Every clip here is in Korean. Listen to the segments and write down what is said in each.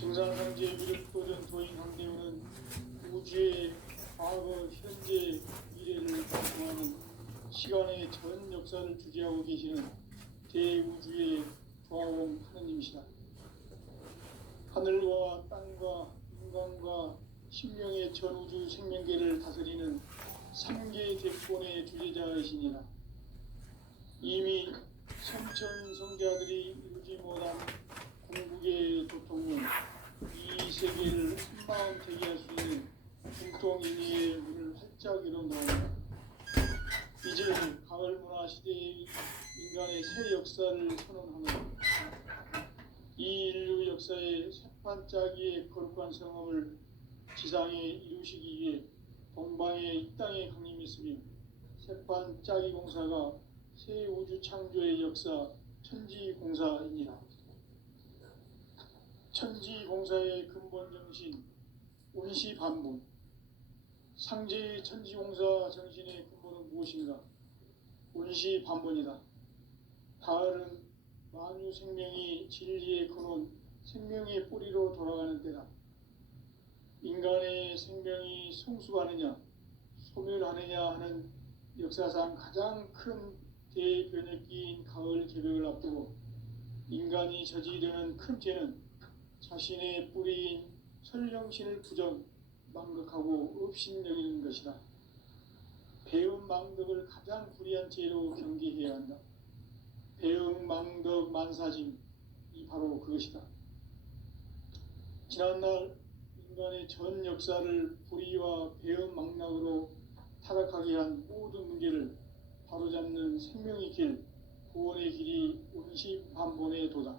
증산상제 미륵도전 도인 황대우는 우주의 과거, 현재, 미래를 관통하는 시간의 전 역사를 주재하고 계시는 대우주의 조화공 하느님이시다. 하늘과 땅과 인간과 신명의 전우주 생명계를 다스리는 삼계 대권의 주재자이시니라. 이미 성천 성자들이 이루지 못한 궁극의 도통은 이 세계를 한마음 되게 할 수 있는 중통인의의 문을 활짝 열어놓는다. 이제 가을 문화 시대의 인간의 새 역사를 선언하는 이 인류 역사의 새판짜기의 거룩한 성함을 지상에 이루시기 위해 동방의 이 땅에 강림했으며 새판짜기 공사가 새 우주 창조의 역사 천지공사이니라. 천지공사의 근본 정신 운시반본. 상제의 천지공사 정신의 근본은 무엇인가? 운시반본이다. 가을은 만유 생명이 진리의 근원, 생명의 뿌리로 돌아가는 때다. 인간의 생명이 성숙하느냐, 소멸하느냐 하는 역사상 가장 큰 대변혁기인 가을 개벽을 앞두고 인간이 저지르는 큰 죄는 자신의 뿌리인 설령신을 부정, 망극하고 업신여기는 것이다. 배음 망덕을 가장 불의한 죄로 경계해야 한다. 배음 망덕 만사짐, 이 바로 그것이다. 지난날 인간의 전 역사를 불의와 배음 망락으로 타락하게 한 모든 문제를 바로잡는 생명의 길, 구원의 길이 운시반본의 도다.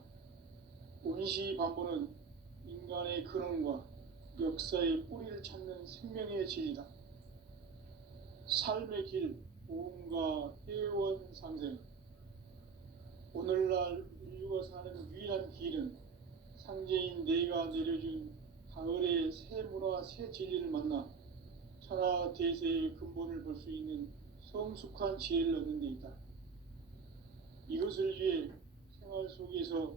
운시반본은 인간의 근원과 역사의 뿌리를 찾는 생명의 진리다. 삶의 길, 보험과 회원 상생. 오늘날 인류가 사는 유일한 길은 상제인 내가 내려준 가을의 새 문화, 새 진리를 만나 천하 대세의 근본을 볼 수 있는 성숙한 지혜를 얻는 데 있다. 이것을 위해 생활 속에서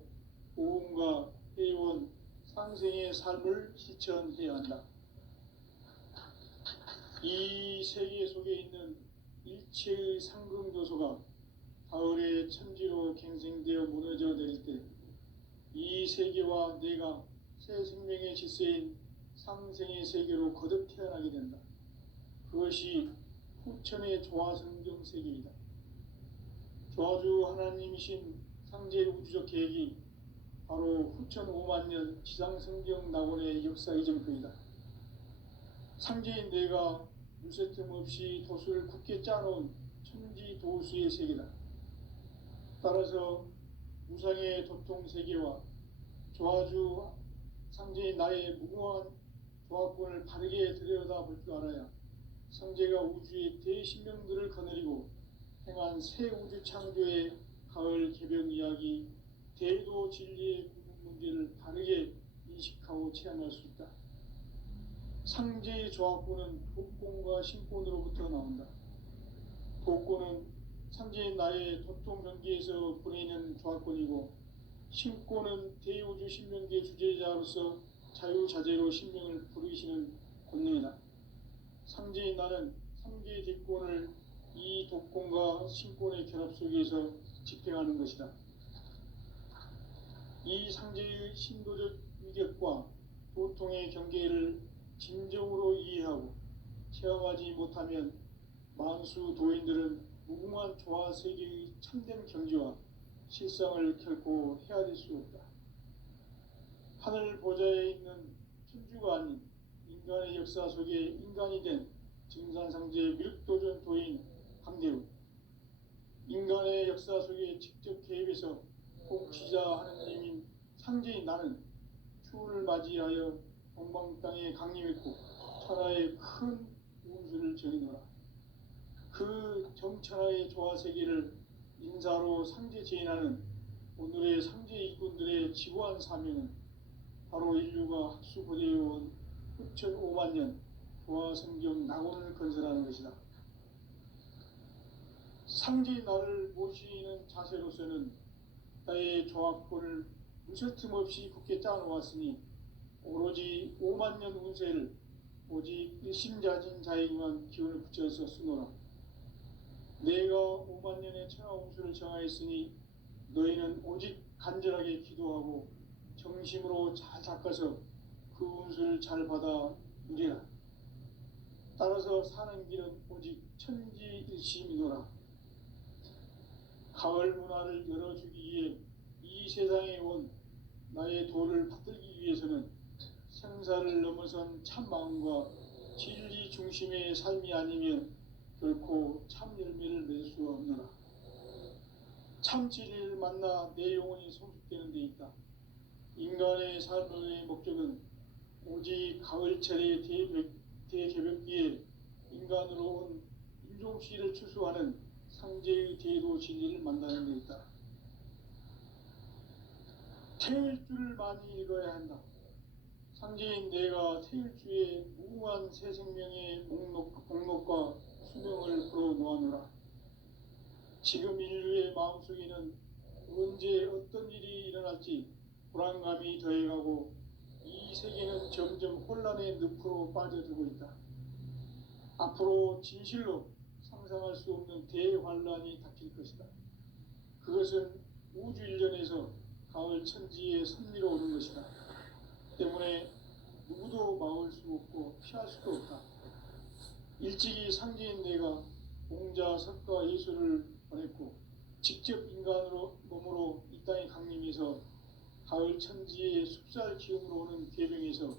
보험과 회원, 상생의 삶을 실천해야 한다. 이 세계 속에 있는 일체의 상금도소가 가을의 천지로 갱생되어 무너져 내릴 때 이 세계와 내가 새 생명의 질서인 상생의 세계로 거듭 태어나게 된다. 그것이 후천의 조화성경 세계이다. 조화주 하나님이신 상제 우주적 계획이 바로 후천 5만 년 지상성경 낙원의 역사 이정표이다. 상제인 내가 물새 틈 없이 도수를 굳게 짜놓은 천지도수의 세계다. 따라서 무상의 도통 세계와 조화주 상제인 나의 무궁한 조화권을 바르게 들여다볼 줄 알아야 상제가 우주의 대신명들을 거느리고 행한 새 우주 창조의 가을 개벽 이야기, 대도 진리의 구분 문제를 바르게 인식하고 체험할 수 있다. 상제의 조화권은 복권과 신권으로부터 나온다. 복권은 상제인 나의 도통 경계에서 보내는 조화권이고, 신권은 대우주 신명계 주제자로서 자유자재로 신명을 부르시는 권능이다. 상제인 나는 상계의 대권을 이 독권과 신권의 결합 속에서 집행하는 것이다. 이 상제의 신도적 위격과 도통의 경계를 진정으로 이해하고 체험하지 못하면 만수 도인들은 무궁한 조화 세계의 참된 경지와 실상을 결코 헤아릴 수 없다. 하늘 보좌에 있는 천주가 아닌 인간의 역사 속에 인간이 된 증산상제 미륵도전 도인 황대우. 인간의 역사 속에 직접 개입해서 통치자 하느님인 상제인 나는 추운을 맞이하여 동방 땅에 강림했고 천하의 큰 운수를 정해놓으라. 그 정천하의 조화 세계를 인사로 상제 제인하는 오늘의 상제 일꾼들의 지고한 사명은 바로 인류가 학수고대해온 후천 5만 년 조화 성경 낙원을 건설하는 것이다. 상제인 나를 모시는 자세로서는 나의 조화권을 무설틈 없이 굳게 짜놓았으니 오로지 5만 년 운세를 오직 일심자진 자에게만 기운을 붙여서 쓰노라. 내가 5만 년의 천하 운수를 정하였으니 너희는 오직 간절하게 기도하고 정심으로 잘 닦아서 그 운수를 잘 받아 누리라. 따라서 사는 길은 오직 천지일심이노라. 가을 문화를 열어주기 위해 이 세상에 온 나의 도를 받들기 위해서는 생사를 넘어선 참 마음과 진리 중심의 삶이 아니면 결코 참 열매를 맺을 수 없노라. 참 진리를 만나 내 영혼이 성숙되는 데 있다. 인간의 삶의 목적은 오직 가을철의 대개벽기에 인간으로 온 인종시를 추수하는 상제의 대도 진리를 만나는 데 있다. 태일주를 많이 읽어야 한다. 상제인 내가 태일주의 무궁한 새 생명의 목록과 수명을 풀어놓아노라. 지금 인류의 마음속에는 언제 어떤 일이 일어날지 불안감이 더해가고 이 세계는 점점 혼란의 늪으로 빠져들고 있다. 앞으로 진실로 상상할 수 없는 대환란이 닥칠 것이다. 그것은 우주 일련에서 가을 천지의 섭리로 오는 것이다. 때문에 누구도 막을 수 없고 피할 수도 없다. 일찍이 상제인 내가 공자, 석가, 예수를 보냈고 직접 인간으로 몸으로 이 땅에 강림해서 가을 천지의 숲살 기운으로 오는 계병에서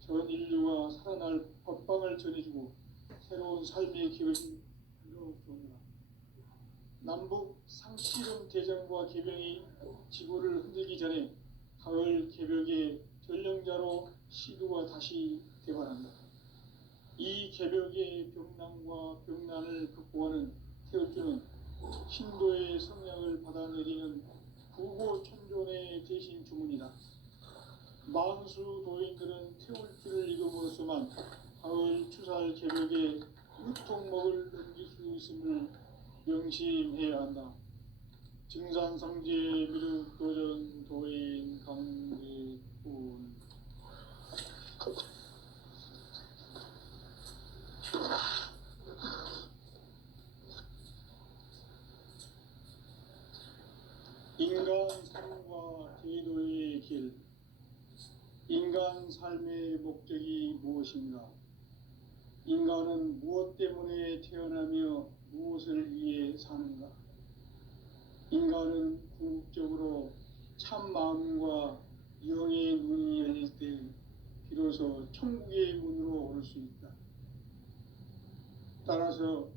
전 인류가 살아날 법방을 전해주고 새로운 삶의 기회를 열어주었노라. 남북 상씨름 대전과 계병이 지구를 흔들기 전에 가을 개벽의 전령자로 시두가 다시 개발한다. 이 개벽의 병난과 병난을 극복하는 태울주는 신도의 성령을 받아내리는 부고천존의 대신 주문이다. 만수 도인들은 태울주를 읽음으로써만 가을 추살 개벽의 유통목을 넘길 수 있음을 명심해야 한다. 증산상제 미륵도전 도인 강대군. 인간 삶과 제도의 길. 인간 삶의 목적이 무엇인가? 인간은 무엇 때문에 태어나며 무엇을 위해 사는가? 인간은 궁극적으로 참 마음과 영의 문이 열릴 때 비로소 천국의 문으로 오를 수 있다. 따라서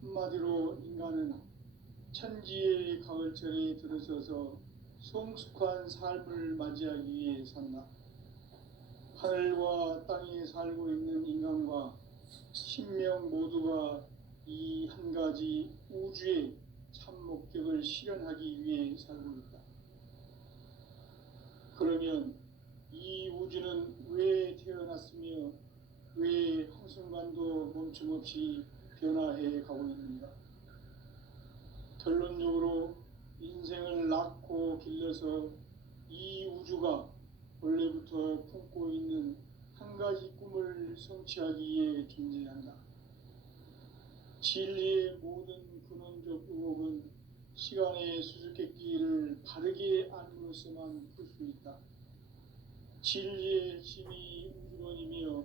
한마디로 인간은 천지의 가을철에 들어서서 성숙한 삶을 맞이하기 위해 산다. 하늘과 땅에 살고 있는 인간과 신명 모두가 이 한 가지 우주의 참 목적을 실현하기 위해 살고 있다. 그러면 이 우주는 왜 태어났으며 왜 한순간도 멈춤없이 변화해 가고 있는가? 결론적으로 인생을 낳고 길러서 이 우주가 원래부터 품고 있는 한 가지 꿈을 성취하기 위해 존재한다. 진리의 모든 근원적 의혹은 시간의 수수께끼를 바르게 알므로서만 풀 수 있다. 진리의 힘이 우주론이며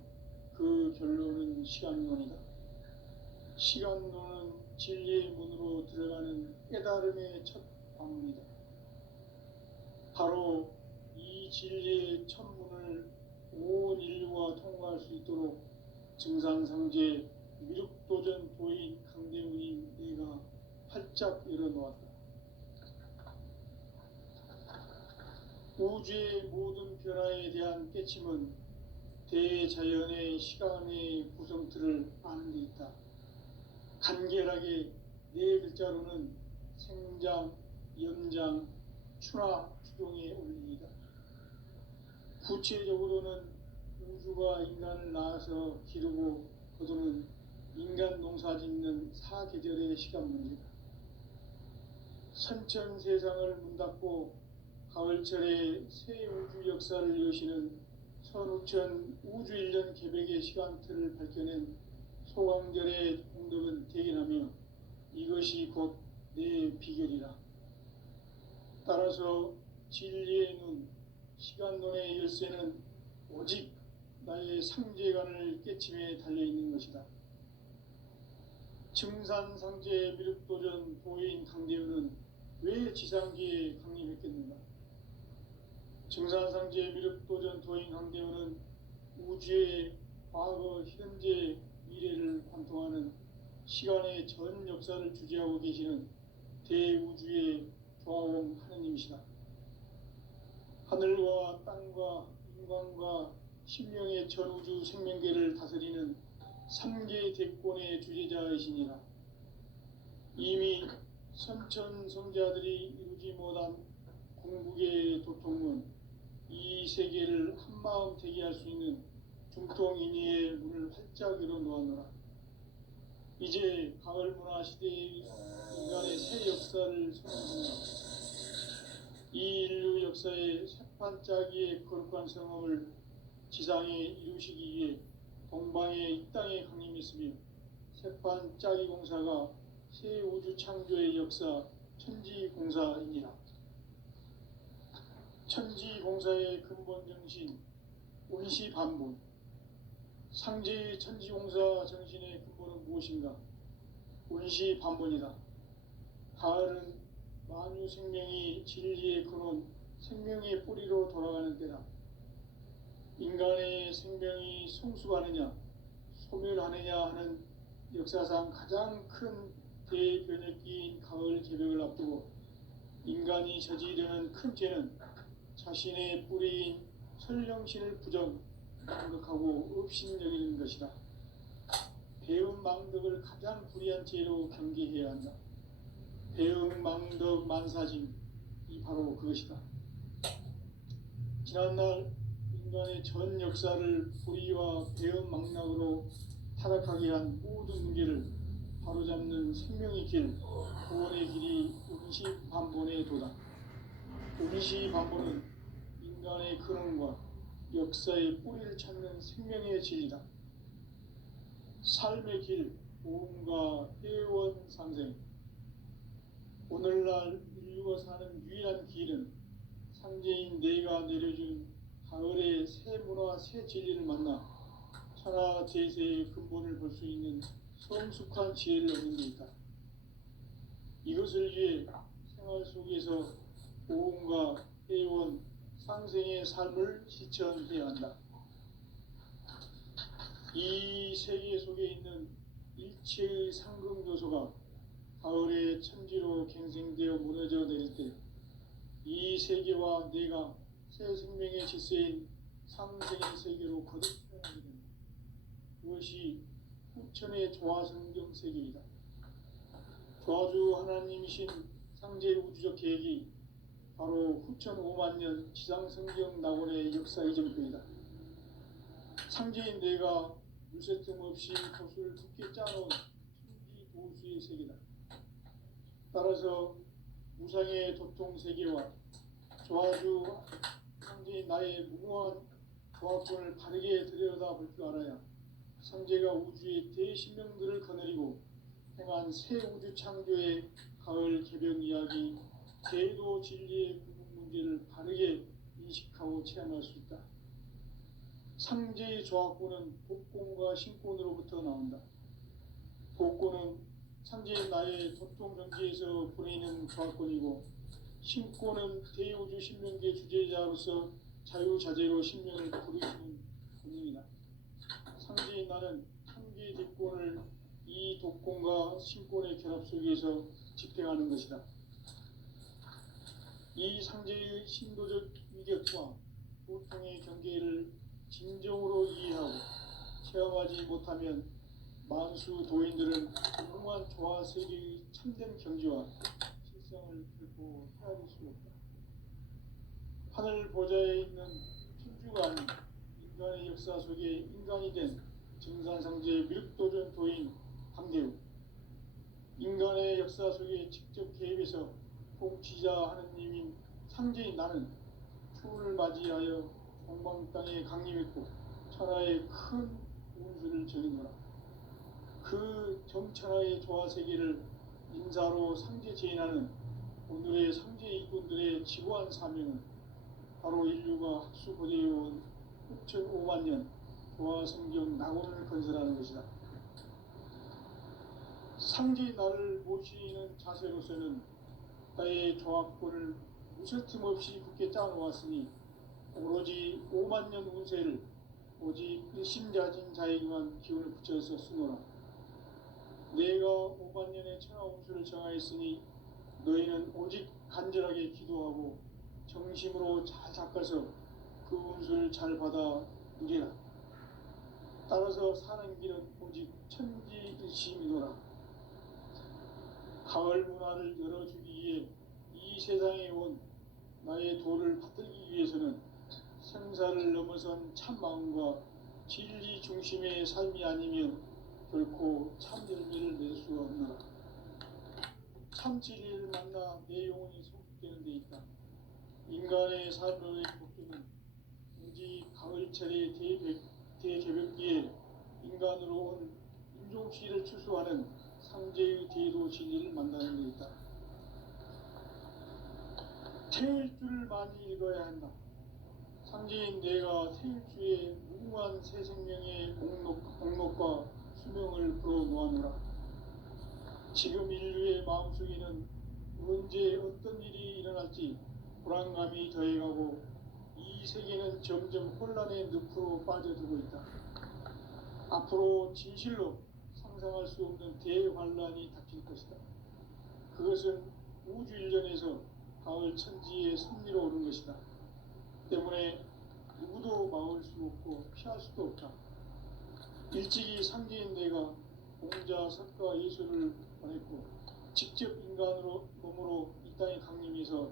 그 결론은 시간론이다. 시간론은 진리의 문으로 들어가는 깨달음의 첫 방문이다. 바로 이 진리의 첫 문을 온 인류가 통과할 수 있도록 증산상제 미륵도전 도인 강대문인 내가 활짝 열어놓았다. 우주의 모든 변화에 대한 깨침은 대자연의 시간의 구성틀을 아는 데 있다. 간결하게 네 글자로는 생장, 연장, 추나, 추종의 원리이다. 구체적으로는 우주가 인간을 낳아서 기르고 거두는 인간 농사 짓는 사계절의 시간 문제다. 선천 세상을 문 닫고 가을철에 새 우주 역사를 여시는 선우천 우주일년 계백의 시간틀을 밝혀낸 소강절의 공덕은 대견하며 이것이 곧 내 비결이라. 따라서 진리의 눈, 시간론의 열쇠는 오직 나의 상제관을 깨침에 달려있는 것이다. 증산상제 미륵도전 도인 강대우는 왜 지상기에 강림했겠는가? 증산상제 미륵도전 도인 강대우는 우주의 과거, 현재, 미래를 관통하는 시간의 전 역사를 주재하고 계시는 대우주의 조화원 하느님이시다. 하늘과 땅과 인간과 신명의 전우주 생명계를 다스리는 삼계 대권의 주재자이시니라. 이미 선천성자들이 이루지 못한 궁극의 도통은 이 세계를 한마음 되게 할 수 있는 중통인의의 문을 활짝 열어 놓았노라. 이제 가을 문화 시대의 인간의 새 역사를 선언합니다. 이 인류 역사의 새판짜기의 거룩한 성험을 지상에 이루시기 위해 동방의 이 땅에 강림했으며 새판짜기 공사가 새 우주 창조의 역사 천지공사이니라. 천지공사의 근본 정신 원시반본. 상제의 천지공사 정신의 근본은 무엇인가? 원시반본이다. 가을은 만유 생명이 진리의 근원, 생명의 뿌리로 돌아가는 때다. 인간의 생명이 성숙하느냐, 소멸하느냐 하는 역사상 가장 큰 대변혁기인 가을 개벽을 앞두고 인간이 저지르는 큰 죄는 자신의 뿌리인 설령신을 망덕하고 업신여기는 것이다. 배음 망덕을 가장 불의한 죄로 경계해야 한다. 배음 망덕 만사짐이 바로 그것이다. 지난날 인간의 전 역사를 불의와 배음 망락으로 타락하게 한 모든 문제를 바로잡는 생명의 길, 구원의 길이 원시반본의 도다. 원시반본은 인간의 근원과 역사의 뿌리를 찾는 생명의 진리다. 삶의 길, 오음과 회원 상생. 오늘날 인류가 사는 유일한 길은 상제인 내가 내려준 가을의 새 문화, 새 진리를 만나 천하 제세의 근본을 볼 수 있는 성숙한 지혜를 얻는 데 있다. 이것을 위해 생활 속에서 오음과 회원, 상생의 삶을 실천해야 한다. 이 세계 속에 있는 일체의 상금 요소가 가을의 천지로 갱생되어 무너져 내릴 때 이 세계와 내가 새 생명의 질서인 상생의 세계로 거듭 태어나게 된다. 그것이 후천의 조화성경 세계이다. 조화주 하나님이신 상제 우주적 계획이 바로 후천 5만 년 지상성경 낙원의 역사 이전표이다. 상제인 내가 물새틈 없이 도수를 굳게 짜놓은 천지 도수의 세계다. 따라서 무상의 도통 세계와 조화주 상제인 나의 무모한 조합권을 바르게 들여다볼 줄 알아야 상제가 우주의 대신명들을 거느리고 행한 새 우주 창조의 가을 개벽 이야기, 제도 진리의 궁극 문제를 바르게 인식하고 체험할 수 있다. 상제의 조합권은 복권과 신권으로부터 나온다. 복권은 상제의 나의 도통 경지에서 보내는 조합권이고, 신권은 대우주 신명계 주제자로서 자유자재로 신명을 부르시는 권위이다. 상제의 나는 상계의 대권을 이 독권과 신권의 결합 속에서 집행하는 것이다. 이 상제의 신도적 위격과 보통의 경계를 진정으로 이해하고 체험하지 못하면 만수 도인들은 무궁한 조화 세계의 참된 경지와 실상을 결코 헤아릴 수 없다. 하늘 보좌에 있는 천주가 아닌 인간의 역사 속에 인간이 된 증산상제 미륵도전 도인 강대우. 인간의 역사 속에 직접 개입해서 통치자 하느님인 상제인 나는 추운을 맞이하여 동방 땅에 강림했고 천하에 큰 운수를 정인노라. 그 정천하의 조화세계를 인사로 상제 제인하는 오늘의 상제 일꾼들의 지고한 사명은 바로 인류가 학수고대해온 6,5만 년 조화성경 낙원을 건설하는 것이다. 상제의 날을 모시는 자세로서는 나의 조합권을 무설틈 없이 굳게 짜놓았으니 오로지 5만 년 운세를 오직 일심자진 자에게만 기운을 붙여서 쓰노라. 내가 5만 년의 천하 운수를 정하였으니 너희는 오직 간절하게 기도하고 정심으로 잘 닦아서 그 운수를 잘 받아 누리라. 따라서 사는 길은 오직 천지일심이노라. 가을 문화를 열어주기 위해 이 세상에 온 나의 도를 받들기 위해서는 생사를 넘어선 참 마음과 진리 중심의 삶이 아니면 결코 참 열매를 낼 수가 없노라. 참 진리를 만나 내 영혼이 성숙되는 데 있다. 인간의 삶의 목표는 오직 가을철의 대개벽기에 인간으로 온 인종시를 추수하는 상제의 대도 진리를 만나는 데 있다. 태일주를 많이 읽어야 한다. 상제인 내가 태일주의 무궁한 새 생명의 목록과 수명을 풀어놓아노라. 지금 인류의 마음속에는 언제 어떤 일이 일어날지 불안감이 더해가고 이 세계는 점점 혼란의 늪으로 빠져들고 있다. 앞으로 진실로 상상할 수 없는 대환란이 닥칠 것이다. 그것은 우주 일전에서 가을 천지의 섭리로 오는 것이다. 때문에 누구도 막을 수 없고 피할 수도 없다. 일찍이 상제인 내가 공자, 석가, 예수를 보냈고 직접 인간으로 몸으로 이 땅에 강림해서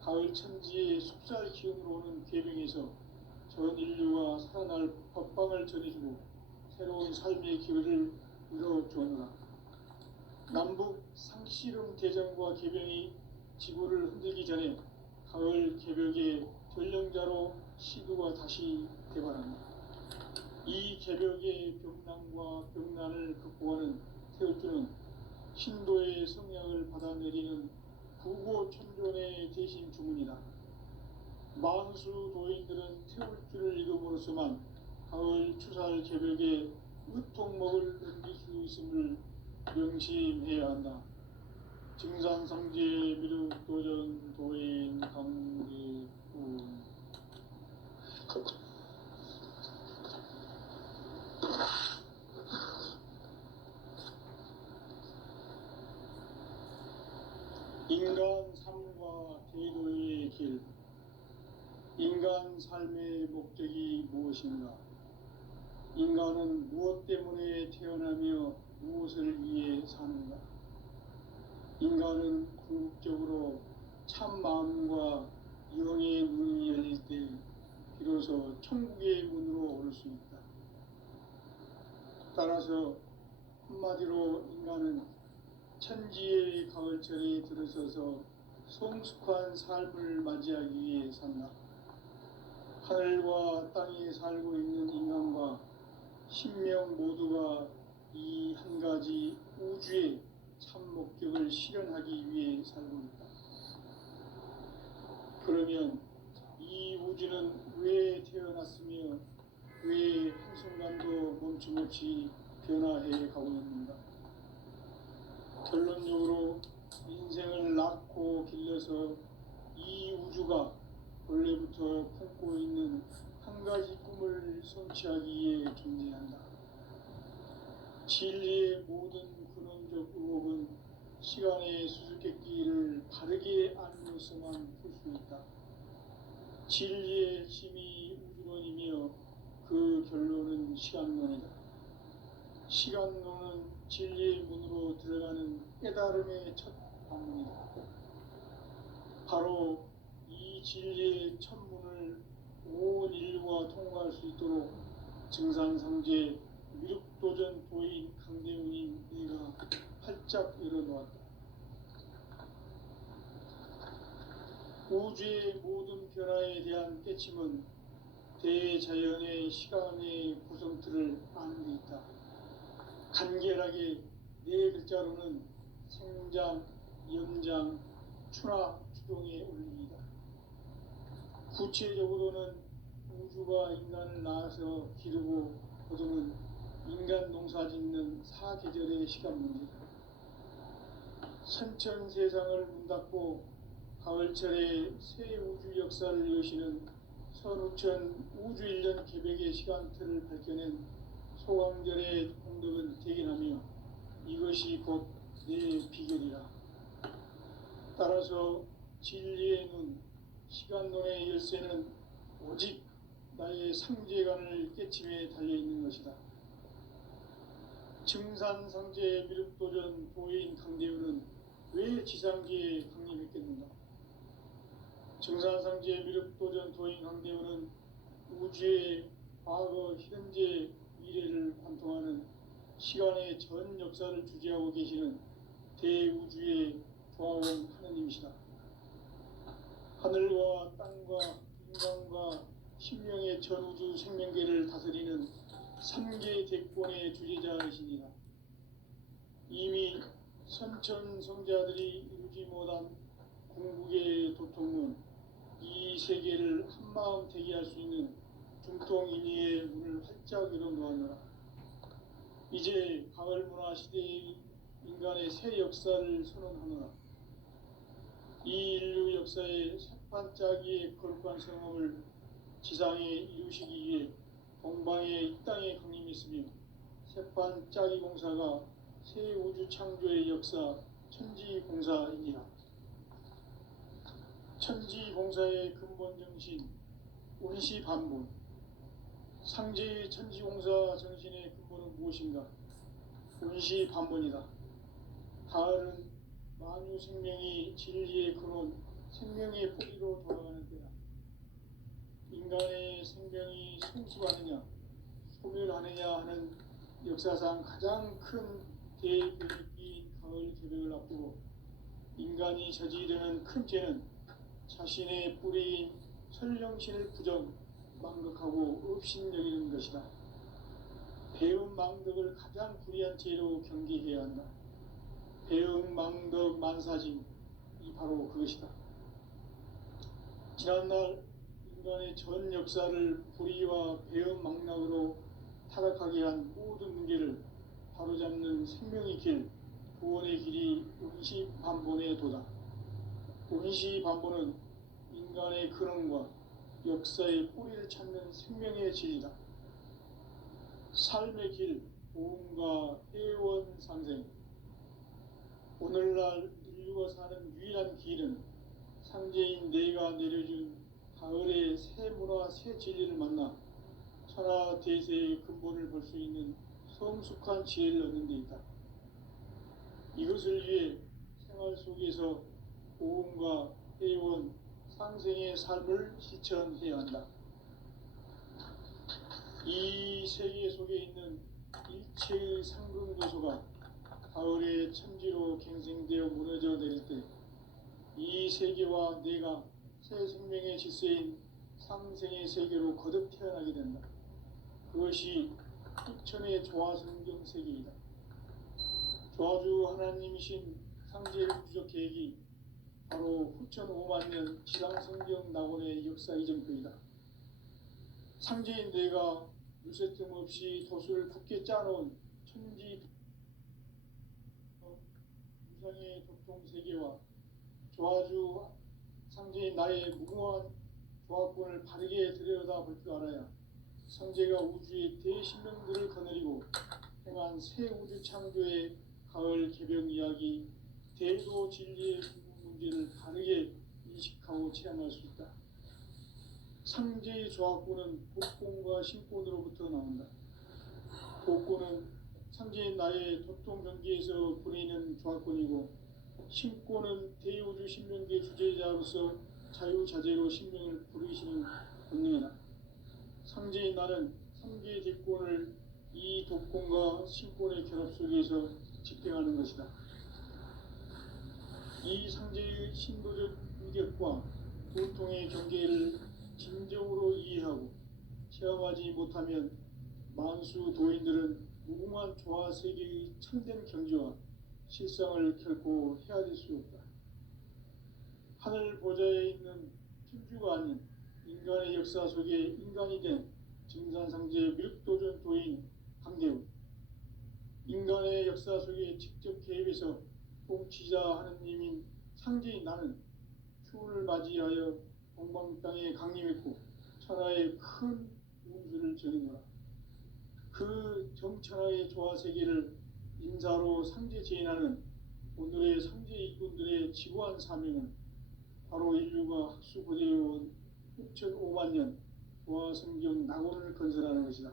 가을 천지의 숙살 기운으로 오는 궤병에서 전 인류가 살아날 법방을 전해주고 새로운 삶의 기회를 이뤄주었노라. 남북 상씨름 대전과 궤병이 지구를 흔들기 전에 가을 개벽의 전령자로 시두가 다시 개발한다. 이 개벽의 병난과 병난을 극복하는 태울주는 신도의 성약을 받아내리는 부고천존의 대신 주문이다. 만수 도인들은 태울주를 이름으로서만 가을 추살 개벽의 으통목을 넘길 수 있음을 명심해야 한다. 증산상제 미륵도전 도인 강대군. 인간 삶과 대도의 길. 인간 삶의 목적이 무엇인가? 인간은 무엇 때문에 태어나며 무엇을 위해 사는가? 인간은 궁극적으로 참 마음과 영의 문이 열릴 때 비로소 천국의 문으로 오를 수 있다. 따라서 한마디로 인간은 천지의 가을철에 들어서서 성숙한 삶을 맞이하기 위해 산다. 하늘과 땅에 살고 있는 인간과 신명 모두가 이 한 가지 우주의 참 목적을 실현하기 위해 살고 있다. 그러면 이 우주는 왜 태어났으며 왜 한순간도 멈춤없이 변화해 가고 있는가? 결론적으로 인생을 낳고 길러서 이 우주가 원래부터 품고 있는 한 가지 꿈을 성취하기 위해 존재한다. 진리의 모든 근원적 의혹은 시간의 수수께끼를 바르게 알면서만 풀 수 있다. 진리의 핵심이 우주론이며 그 결론은 시간론이다. 시간론은 진리의 문으로 들어가는 깨달음의 첫 방문이다. 바로 이 진리의 첫 문을 온 인류가 통과할 수 있도록 증산상제 미륵도전 도인 강대훈인 내가 활짝 열어놓았다. 우주의 모든 변화에 대한 깨침은 대자연의 시간의 구성틀을 아는 데 있다. 간결하게 네 글자로는 생장, 연장, 추나 추동의 원리이다. 구체적으로는 우주가 인간을 낳아서 기르고 거두는 인간 농사 짓는 사계절의 시간 문제다. 선천 세상을 문 닫고 가을철에 새 우주 역사를 여시는 선우천 우주 1년 개백의 시간틀을 밝혀낸 소강절의 공덕은 대견하며 이것이 곧 내 비결이라. 따라서 진리의 눈, 시간론의 열쇠는 오직 나의 상제관을 깨침에 달려있는 것이다. 증산상제 미륵도전 도인 강대우는 왜 지상계에 강림했겠는가? 증산상제 미륵도전 도인 강대우는 우주의 과거, 현재, 미래를 관통하는 시간의 전 역사를 주재하고 계시는 대우주의 조화원 하느님이시다. 하늘과 땅과 인간과 신명의 전우주 생명계를 다스리는 3개 대권의 주제자이시니라. 이미 선천 성자들이 이루지 못한 궁극의 도통문, 이 세계를 한마음 되게 할 수 있는 중통인의의 문을 활짝 열어놓았노라. 이제 가을 문화 시대의 인간의 새 역사를 선언하노라. 이 인류 역사의 새반짝이의 거룩한 성험을 지상에 이루시기 위해 동방의 이 땅에 강림했으며 새반짝이 공사가 새 우주 창조의 역사 천지공사이니라. 천지공사의 근본 정신 운시반본. 상제의 천지공사 정신의 근본은 무엇인가? 운시반본이다. 가을은 만유 생명이 진리의 근원, 생명의 뿌리로 돌아가는 때다. 인간의 생명이 성숙하느냐, 소멸하느냐 하는 역사상 가장 큰 대변기인 가을 개벽을 앞두고 인간이 저지르는 큰 죄는 자신의 뿌리인 설령신을 부정, 망극하고 업신여기는 것이다. 배음 망덕을 가장 불의한 죄로 경계해야 한다. 배음 망덕 만사진, 이 바로 그것이다. 지난날 인간의 전 역사를 불의와 배음 망락으로 타락하게 한 모든 문제를 바로잡는 생명의 길, 구원의 길이 운시반본의 도다. 운시반본은 인간의 근원과 역사의 뿌리를 찾는 생명의 진리다. 삶의 길, 보험과 회원 상생. 오늘날 인류가 사는 유일한 길은 상제인 내가 내려준 가을의 새 문화, 새 진리를 만나 천하 대세의 근본을 볼 수 있는 성숙한 지혜를 얻는 데 있다. 이것을 위해 생활 속에서 보험과 회원, 상생의 삶을 실천해야 한다. 이 세계 속에 있는 일체의 상금 요소가 가을의 천지로 갱생되어 무너져 내릴 때 이 세계와 내가 새 생명의 질서인 상생의 세계로 거듭 태어나게 된다. 그것이 후천의 조화성경 세계이다. 조화주 하나님이신 상제 우주적 계획이 바로 후천 5만년 지상성경 낙원의 역사 이전표이다. 상제인 내가 물새 틈 없이 도수를 굳게 짜놓은 천지 유상의 도통세계와 조화주 상제인 나의 무궁한 조화권을 바르게 들여다볼 줄 알아야 상제가 우주의 대신명들을 거느리고 행한 새 우주 창조의 가을 개벽 이야기, 대도 진리의 문제를 바르게 인식하고 체험할 수 있다. 상제의 조합구는 복권과 신권으로부터 나온다. 복권은 상제인 나의 도통 경계에서 보내는 조합권이고, 신권은 대우주 신명계 주제자로서 자유자재로 신명을 부르시는 본능이다. 상제인 나는 3개의 대권을 이 독권과 신권의 결합 속에서 집행하는 것이다. 이 상제의 신도적 인격과 보통의 경계를 진정으로 이해하고 인정하지 못하면 만수 도인들은 무궁한 조화 세계의 참된 경지와 실상을 결코 헤아릴 수 없다. 하늘 보좌에 있는 thiên 주가 아닌 인간의 역사 속에 인간이 된 증산상제 미륵도전 도인 강대우, 인간의 역사 속에 직접 개입해서 통치자 하느님인 상제인 나는 추운을 맞이하여 동방 땅에 강림했고 천하의 큰 운수를 전해노라. 그 정천하의 조화 세계를 인사로 상제 제인하는 오늘의 상제 일꾼들의 지고한 사명은 바로 인류가 학수고대해온 6,500만 년 조화 성경 낙원을 건설하는 것이다.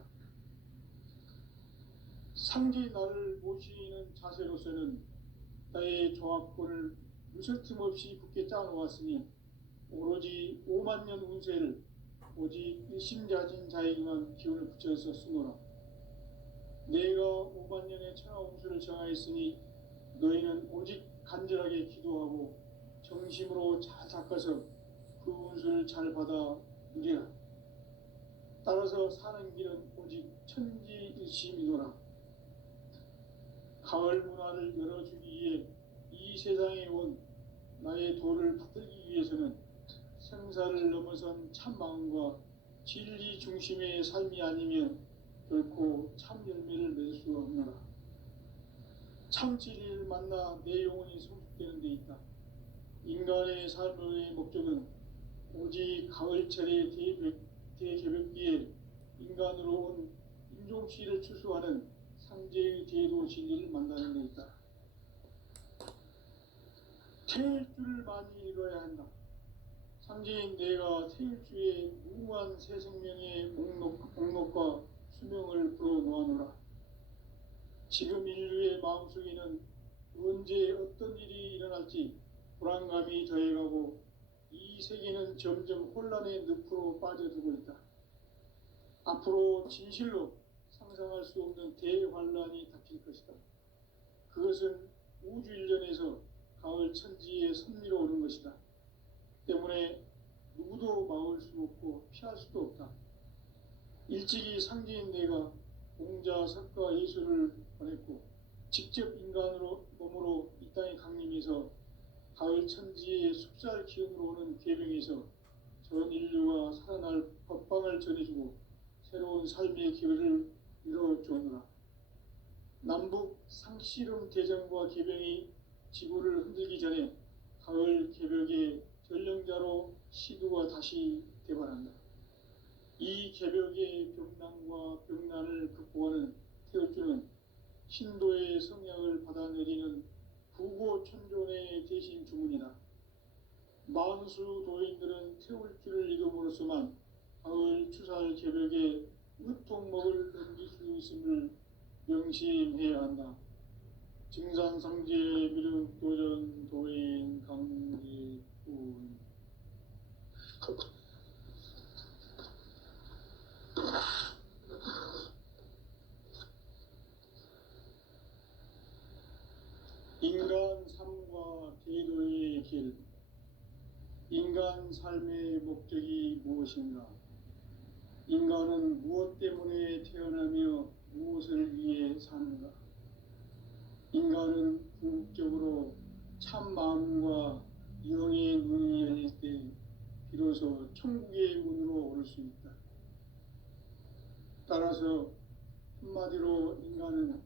상제 나를 모시는 자세로서는 나의 조합권을 무설틈 없이 굳게 짜놓았으니 오로지 5만 년 운세를 오직 일심자진 자에게만 기운을 붙여서 쓰노라. 내가 5만 년의 천하 운수를 정하였으니 너희는 오직 간절하게 기도하고 정심으로 잘 닦아서 그 운수를 잘 받아 누리라. 따라서 사는 길은 오직 천지일심이노라. 가을 문화를 열어주기 위해 이 세상에 온 나의 도를 받들기 위해서는 생사를 넘어선 참 마음과 진리 중심의 삶이 아니면 결코 참 열매를 맺을 수 없노라. 참 진리를 만나 내 영혼이 성숙되는 데 있다. 인간의 삶의 목적은 오직 가을철의 대개벽기에 인간으로 온 인종시를 추수하는 상제의 대도 진리를 만나는 데 있다. 태일주를 많이 이뤄야 한다. 상제인 내가 태일주의 무궁한 새 생명의 목록과 수명을 불어놓아노라. 지금 인류의 마음속에는 언제 어떤 일이 일어날지 불안감이 더해가고 이 세계는 점점 혼란의 늪으로 빠져들고 있다. 앞으로 진실로 상상할 수 없는 대환란이 닥칠 것이다. 그것은 우주 일련에서 가을 천지의 섭리로 오는 것이다. 때문에 누구도 막을 수 없고 피할 수도 없다. 일찍이 상제인 내가 공자, 석가, 예수를 보냈고 직접 인간으로 몸으로 이 땅에 강림해서 가을 천지의 숲살 기운으로 오는 계명에서 전 인류가 살아날 법방을 전해주고 새로운 삶의 기회를 이뤄주오노라. 남북 상씨름 대전과 계병이 지구를 흔들기 전에 가을 개벽의 전령자로 시두가 다시 대발한다. 이 개벽의 병난과 병난을 극복하는 태울주는 신도의 성약을 받아내리는 부고천존의 대신 주문이다. 만수 도인들은 태울주를 이름으로서만 가을 추살 개벽에 으통목을 넘길 수 있음을 명심해야 한다. 증산상제 미륵도전 도인 강제훈. 인간 삶과 대도의 길. 인간 삶의 목적이 무엇인가? 인간은 무엇 때문에 태어나며 무엇을 위해 사는가? 인간은 궁극적으로 참 마음과 영의 눈이 열릴 때 비로소 천국의 문으로 오를 수 있다. 따라서 한마디로 인간은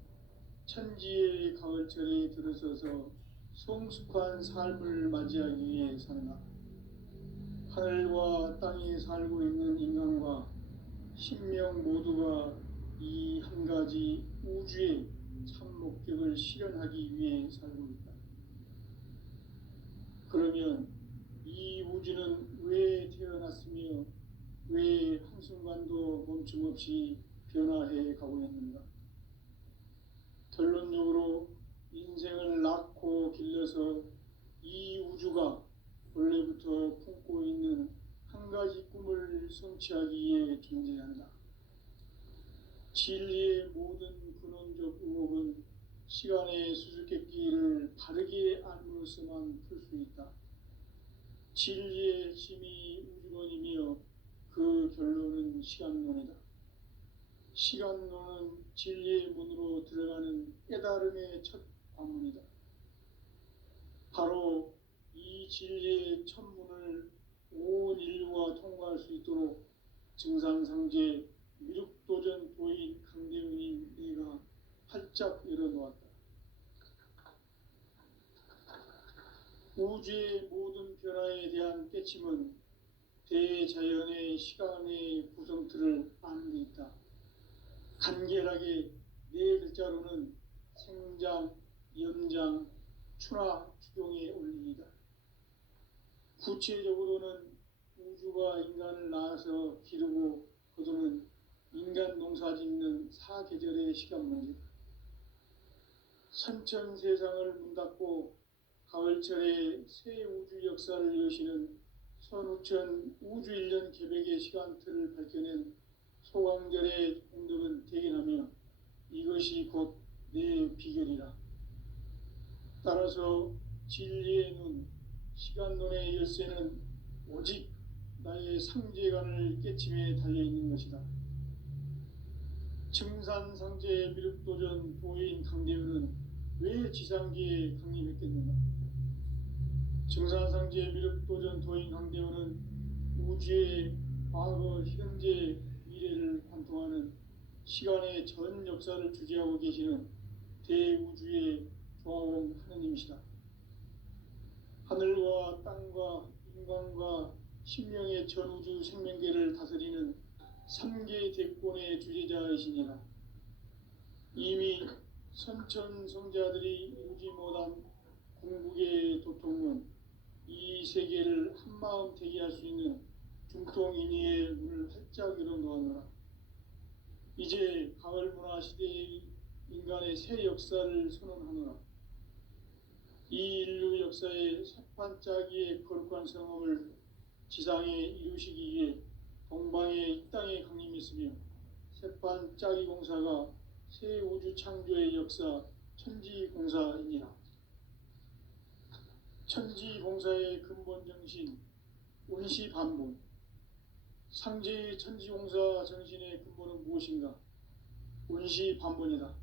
천지의 가을철에 들어서서 성숙한 삶을 맞이하기 위해 산다. 하늘과 땅에 살고 있는 인간과 신명 모두가 이 한 가지 우주의 참 목적을 실현하기 위해 살고 있다. 그러면 이 우주는 왜 태어났으며 왜 한순간도 멈춤없이 변화해 가고 있는가? 결론적으로 인생을 낳고 길러서 이 우주가 원래부터 품고 있는 한 가지 꿈을 성취하기 위해 존재한다. 진리의 모든 근원적 의혹은 시간의 수수께끼를 바르게 알므로서만 풀 수 있다. 진리의 핵심이 우주론이며 그 결론은 시간론이다. 시간론은 진리의 문으로 들어가는 깨달음의 첫 관문이다. 바로 이 진리의 첫 문을 온 인류가 통과할 수 있도록 증산상제 미륵도전 도인 강대훈인 내가 활짝 열어놓았다. 우주의 모든 변화에 대한 깨침은 대자연의 시간의 구성틀을 아는 데 있다. 간결하게 네 글자로는 생장, 연장, 추나 추경의 원리이다. 구체적으로는 우주가 인간을 낳아서 기르고 거두는 인간 농사 짓는 사계절의 시간 문제다. 선천 세상을 문 닫고 가을철에 새 우주 역사를 여시는 선우천 우주 1년 개백의 시간틀을 밝혀낸 소강절의 공덕은 대견하며 이것이 곧 내 비결이라. 따라서 진리의 눈, 시간론의 열쇠는 오직 나의 상제관을 깨침에 달려있는 것이다. 증산상제 미륵도전 도인 강대훈은 왜 지상기에 강림했겠는가? 증산상제 미륵도전 도인 강대훈은 우주의 과거, 현재, 미래를 관통하는 시간의 전 역사를 주재하고 계시는 대우주의 조화원 하느님이시다. 하늘과 땅과 인간과 신명의 전우주 생명계를 다스리는 3개 대권의 주재자이시니라. 이미 선천성자들이 이루지 못한 궁극의 도통은 이 세계를 한마음 되게 할 수 있는 중통인의의 문을 활짝 열어놓았노라. 이제 가을 문화 시대의 인간의 새 역사를 선언하노라. 이 인류 역사의 새판짜기의 거룩한 성험을 지상에 이루시기 위해 동방의 이 땅에 강림했으며 새판짜기 공사가 새 우주 창조의 역사 천지공사이니라. 천지공사의 근본 정신 원시반본. 상제의 천지공사 정신의 근본은 무엇인가? 원시반본이다.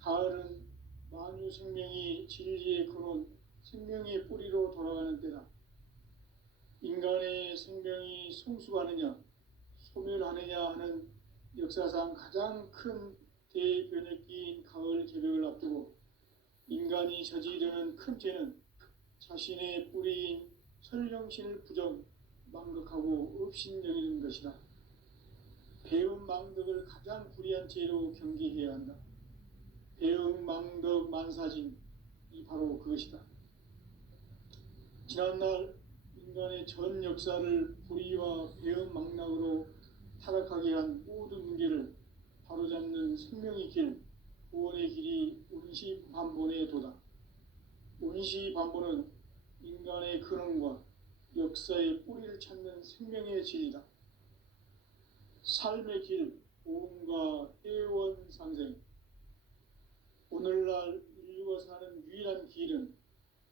가을은 만유 생명이 진리의 근원, 생명의 뿌리로 돌아가는 때다. 인간의 생명이 성숙하느냐, 소멸하느냐 하는 역사상 가장 큰 대변혁기인 가을 개벽을 앞두고 인간이 저지르는 큰 죄는 자신의 뿌리인 설령신을 부정, 망덕하고 업신여기는 것이다. 배움 망덕을 가장 불의한 죄로 경계해야 한다. 배움 망덕 만사진, 이 바로 그것이다. 지난날 인간의 전 역사를 불의와 배움 망락으로 타락하게 한 모든 문제를 바로잡는 생명의 길, 구원의 길이 원시반본의 도다. 원시반본은 인간의 근원과 역사의 뿌리를 찾는 생명의 진리다. 삶의 길, 보험과 회원 상생. 오늘날 인류가 사는 유일한 길은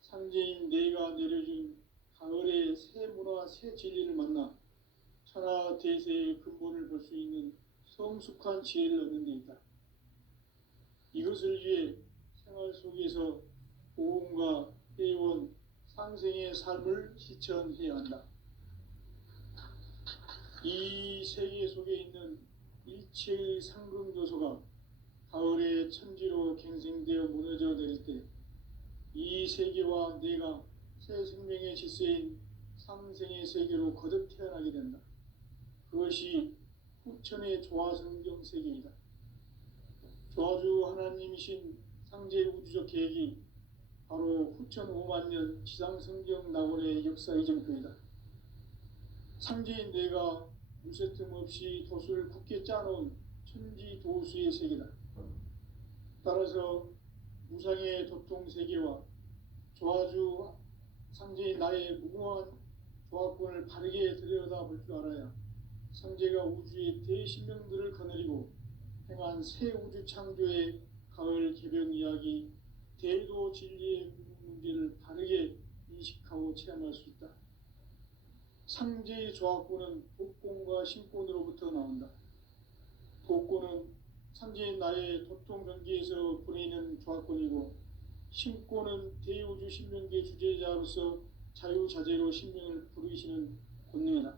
상제인 내가 내려준 가을의 새 문화, 새 진리를 만나 천하 대세의 근본을 볼 수 있는 성숙한 지혜를 얻는 데 있다. 이것을 위해 생활 속에서 보험과 회원, 상생의 삶을 실천해야 한다. 이 세계 속에 있는 일체의 상금조소가 가을의 천지로 갱생되어 무너져 내릴 때 이 세계와 내가 새 생명의 질서인 상생의 세계로 거듭 태어나게 된다. 그것이 후천의 조화성경 세계이다. 조화주 하나님이신 상제 우주적 계획이 바로 후천 5만 년 지상성경 낙원의 역사 이정표이다. 상제인 내가 무쇠틈 없이 도수를 굳게 짜놓은 천지도수의 세계다. 따라서 무상의 도통 세계와 조화주 상제인 나의 무궁한 조화권을 바르게 들여다볼 줄 알아야 상제가 우주의 대신명들을 거느리고 행한 새 우주 창조의 가을 개벽 이야기, 대도 진리의 문제를 바르게 인식하고 체험할 수 있다. 상제의 조화권은 복권과 신권으로부터 나온다. 복고는 상제인 나의 도통 경계에서 보내는 조합권이고, 신고는 대우주 신명계 주제자로서 자유자재로 신명을 부르시는 권능이다.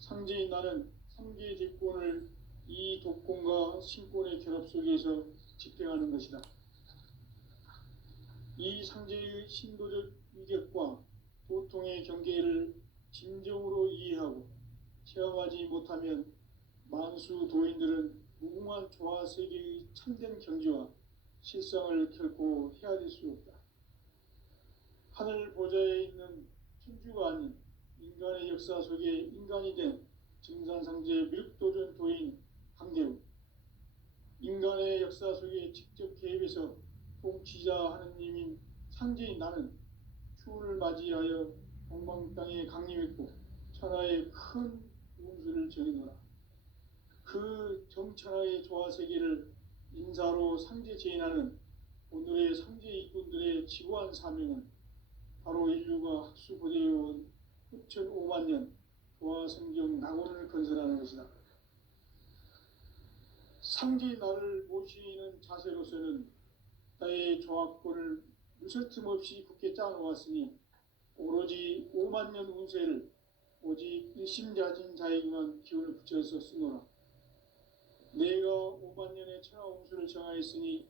상제인 나는 삼계 대권을 이 독권과 신권의 결합 속에서 집행하는 것이다. 이 상제의 신도적 위격과 도통의 경계를 진정으로 이해하고 체험하지 못하면 만수 도인들은 무궁한 조화세계의 참된 경지와 실상을 결코 헤아릴 수 없다. 하늘 보좌에 있는 천주가 아닌 인간의 역사 속에 인간이 된 증산상제 미륵도전 도인 강대우, 인간의 역사 속에 직접 개입해서 통치자 하느님인 상제인 나는 추운을 맞이하여 동방 땅에 강림했고 천하의 큰 운수를 정해놓으라. 그 정천하의 조화세계를 인사로 상제 제인하는 오늘의 상제 일꾼들의 지고한 사명은 바로 인류가 학수고대해온 9,500만 년 조화성경 낙원을 건설하는 것이다. 상제 나를 모시는 자세로서는 나의 조합권을 무설틈 없이 굳게 짜놓았으니 오로지 5만 년 운세를 오직 일심자진 자에게만 기운을 붙여서 쓰노라. 내가 5만 년의 천하 운수를 정하였으니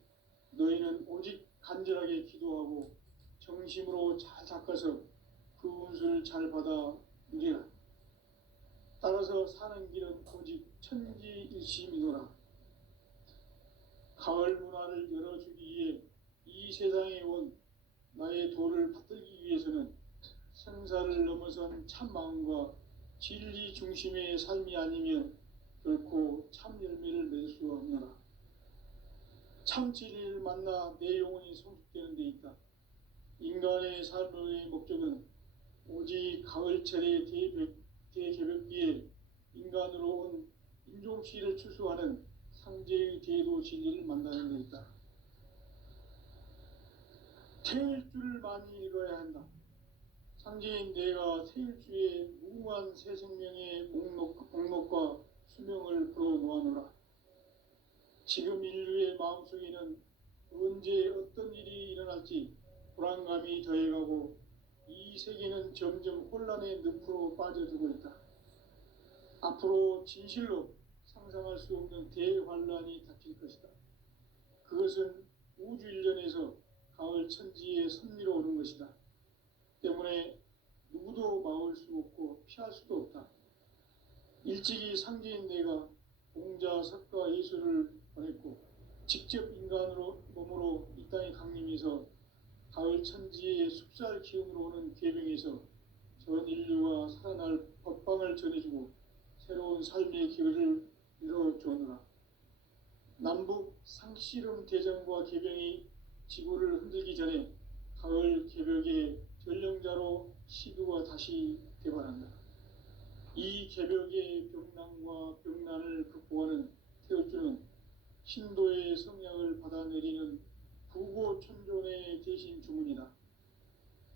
너희는 오직 간절하게 기도하고 정심으로 잘 닦아서 그 운수를 잘 받아 누리라. 따라서 사는 길은 오직 천지일심이노라. 가을 문화를 열어주기 위해 이 세상에 온 나의 도를 받들기 위해서는 생사를 넘어선 참 마음과 진리 중심의 삶이 아니면 결코 참 열매를 맺을 수가 없노라. 참 진리를 만나 내 영혼이 성숙되는 데 있다. 인간의 삶의 목적은 오직 가을철의 대개벽기에 인간으로 온 인종시를 추수하는 상제의 대도 진리를 만나는 데 있다. 태일주를 많이 읽어야 한다. 상제인 내가 태일주의 무궁한 새 생명의 목록과 수명을 풀어놓아노라. 지금 인류의 마음속에는 언제 어떤 일이 일어날지 불안감이 더해가고 이 세계는 점점 혼란의 늪으로 빠져들고 있다. 앞으로 진실로 상상할 수 없는 대환란이 닥칠 것이다. 그것은 우주 일련에서 가을 천지의 섭리로 오는 것이다. 때문에 누구도 막을 수 없고 피할 수도 없다. 일찍이 상제인 내가 공자, 석가, 예수를 보냈고 직접 인간으로 몸으로 이 땅에 강림해서 가을 천지의 숲살 기운으로 오는 계명에서 전 인류가 살아날 법방을 전해주고 새로운 삶의 기회를 이뤄주느라. 남북 상씨름 대전과 계병이 지구를 흔들기 전에 가을 개벽의 전령자로 시두가 다시 개발한다. 이 개벽의 병난과 병난을 극복하는 태울주는 신도의 성약을 받아내리는 부고천존의 대신 주문이다.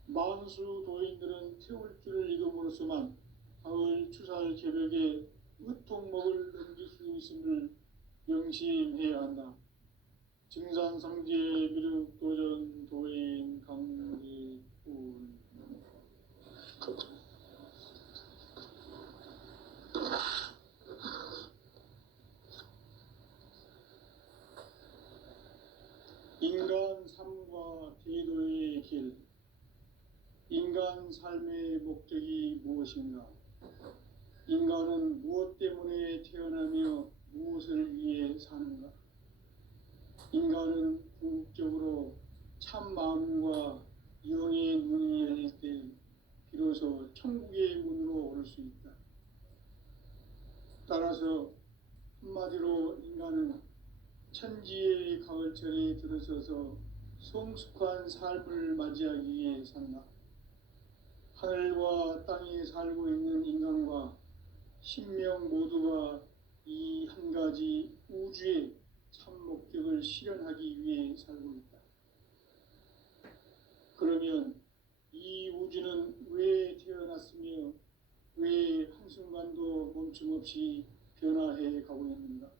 만수 도인들은 태울주를 읽음으로써만 가을 추살 개벽에 으통목을 넘길 수 있음을 명심해야 한다. 증산상제 미륵도전 도인 강지훈. 인간 삶과 대도의 길. 인간 삶의 목적이 무엇인가? 인간은 무엇 때문에 태어나며 무엇을 위해 사는가? 인간은 궁극적으로 참 마음과 영의 문이 열릴 때 비로소 천국의 문으로 오를 수 있다. 따라서 한마디로 인간은 천지의 가을철에 들어서서 성숙한 삶을 맞이하기 위해 산다. 하늘과 땅에 살고 있는 인간과 신명 모두가 이 한 가지 우주의 참 목적을 실현하기 위해 살고 있다. 그러면 이 우주는 왜 태어났으며 왜 한순간도 멈춤없이 변화해 가고 있는가?